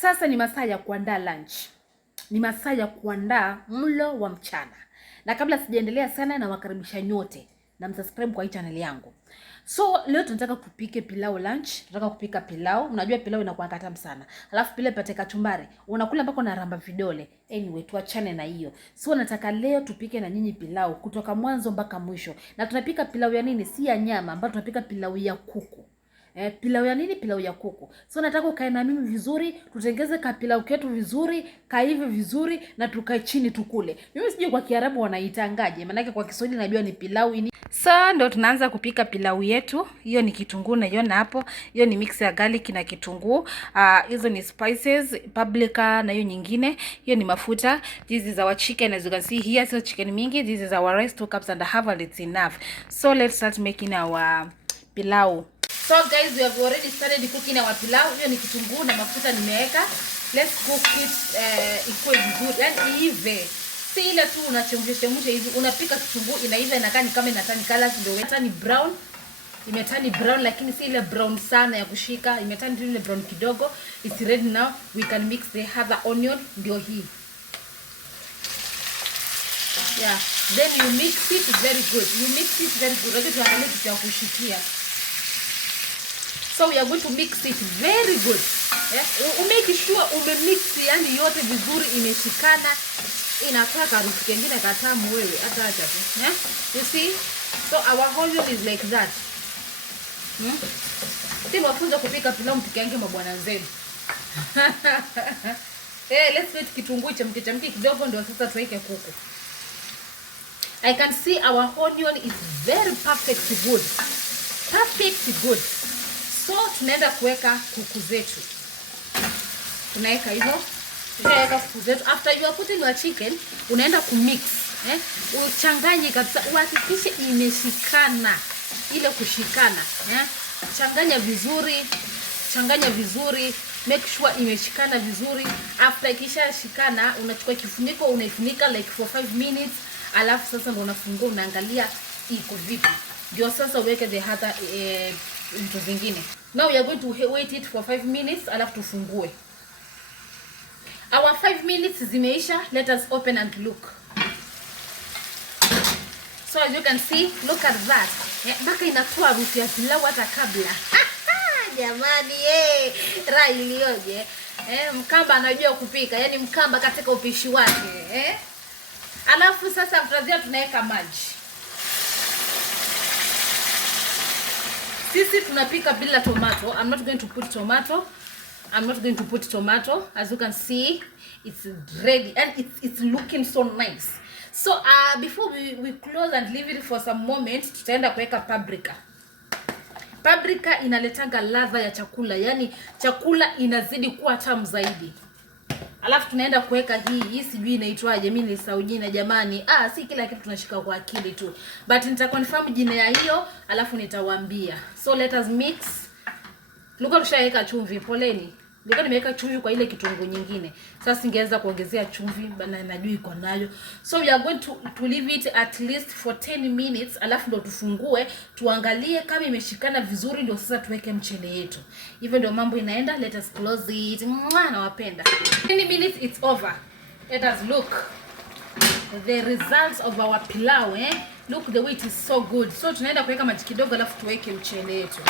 Sasa ni masaa ya kuandaa lunch. Ni masaa ya kuandaa mlo wa mchana. Na kabla sijaendelea sana, na wakaribisha nyote na msubscribe kwa hii channel yangu. So leo tunataka kupike pilau lunch. Tunataka kupika pilau. Unajua pilau inakuwa tamu sana. Alafu pile pate kachumbari. Unakula mpaka unaramba vidole. Anyway, tuachane na hiyo. So nataka leo tupike na nyinyi pilau kutoka mwanzo mpaka mwisho. Na tunapika pilau ya nini? Si ya nyama, ambayo tunapika pilau ya kuku. Pilau ya nini? Pilau ya kuku. So nataka ukae na mimi vizuri, tutengeze ka pilau ketu vizuri, kaive vizuri na tukae chini tukule. Mimi sijui kwa Kiarabu wanaitangaje, maana kwa Kiswahili najua ni pilau ini. So ndo tunaanza kupika pilau yetu. Hiyo ni kitunguu naiona hapo. Hiyo ni mix ya garlic na kitunguu. Hizo ni spices, paprika na hiyo nyingine. Hiyo ni mafuta. This is our chicken, as you can see here. So chicken mingi. This is our rice, 2 cups and a half, and it's enough. So let's start making our pilau. So guys, we have already started cooking our pilau. Hiyo ni kitunguu na mafuta nimeweka. Let's cook it ikuwe vizuri. Yaani iive. Si ile tu unachemsha hivi, unapika kitunguu inaiva inakaa ni kama inatani colors, ndio inatani brown. Imetani brown, lakini si ile brown sana ya kushika. Imetani ile brown kidogo. It's ready now. We can mix the other onion, ndio hii. Yeah. Then you mix it very good. You mix it very good. Wakati tuangalie kitu ya kushikia. So we are going to mix it very good. Yeah? Make sure umemix yani yote vizuri imeshikana. Inataka harufu kingine katamu wewe hata acha tu. Yeah? You see? So our onion is like that. Mafunzo kupika pilau mpikange mabwana zenu. Let's wait kitunguu chamke kidogo ndio sasa tuweke kuku. I can see our onion is very perfect good. Perfect good. So tunaenda kuweka kuku zetu. Tunaweka hivyo. Tunaweka kuku zetu. After you are putting your chicken, unaenda kumix, uchanganye kabisa, uhakikishe imeshikana. Ile kushikana, changanya vizuri, make sure imeshikana vizuri. After ikishashikana, unachukua kifuniko, unaifunika like for 5 minutes, alafu sasa ndo unafungua unaangalia iko vipi. Ndio sasa uweke the other vitu vingine. Now we are going to wait it for 5 minutes, alafu tufungue. Our 5 minutes zimeisha. Let us open and look. So as you can see, look at that. Baka inatoa harufu ya pilau hata kabla. Jamani, raha ilioje. Mkamba anajua kupika, yani mkamba katika upishi wake. Alafu sasa mtazia tunaweka maji. Sisi tunapika bila tomato. I'm not going to put tomato. As you can see, it's ready and it's looking so nice. So before we close and leave it for some moments, tutaenda kuweka paprika. Paprika inaletanga ladha ya chakula, yani chakula inazidi kuwa tamu zaidi. Alafu tunaenda kuweka hii sijui inaitwaje, mimi nilisahau jina jamani. Si kila kitu tunashika kwa akili tu. But nitaconfirm jina ya hiyo, alafu nitawaambia. So let us mix. Luka tushaweka chumvi, poleni. Luka nimeweka chumvi kwa ile kitunguu nyingine. Sasa singeweza kuongezea chumvi, bana najua iko nayo. So we are going to leave it at least for 10 minutes, alafu ndo tufungue, tuangalie kama imeshikana vizuri, ndio sasa tuweke mchele yetu. Hivyo ndio mambo inaenda. Let us close it. Nawapenda. 10 minutes it's over. Let us look the results of our pilau. Look the way it is so good. So tunaenda kuweka maji kidogo, alafu tuweke mchele yetu.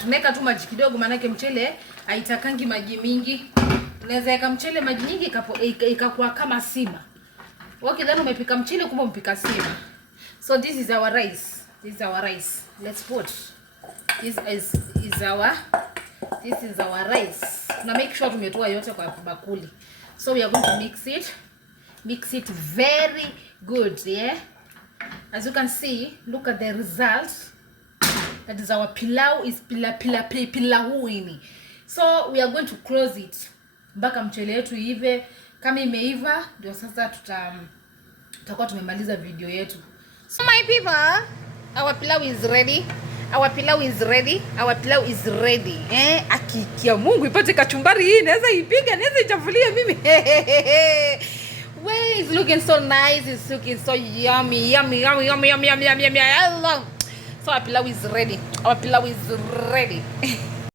Tunaweka tu maji kidogo, maana yake mchele haitakangi maji mingi. Unaweza weka mchele maji nyingi ikakuwa kama sima. Then umepika mchele kumbe mpika sima. So this is our rice. Let's put. This is our rice. Tuna make sure tumetoa yote kwa bakuli. So we are going to mix it very good, As you can see, look at the results. That is our pilau is pilau ini. So we are going to close it mpaka mchele yetu iive. Kama imeiva ndio sasa tutakuwa tumemaliza video yetu. So my people, our pilau is ready. Akikia Mungu ipate kachumbari hii, naweza ipiga, naweza ichafulia mimi. Well, it's looking so nice. It's looking so yummy. So our pilau is ready.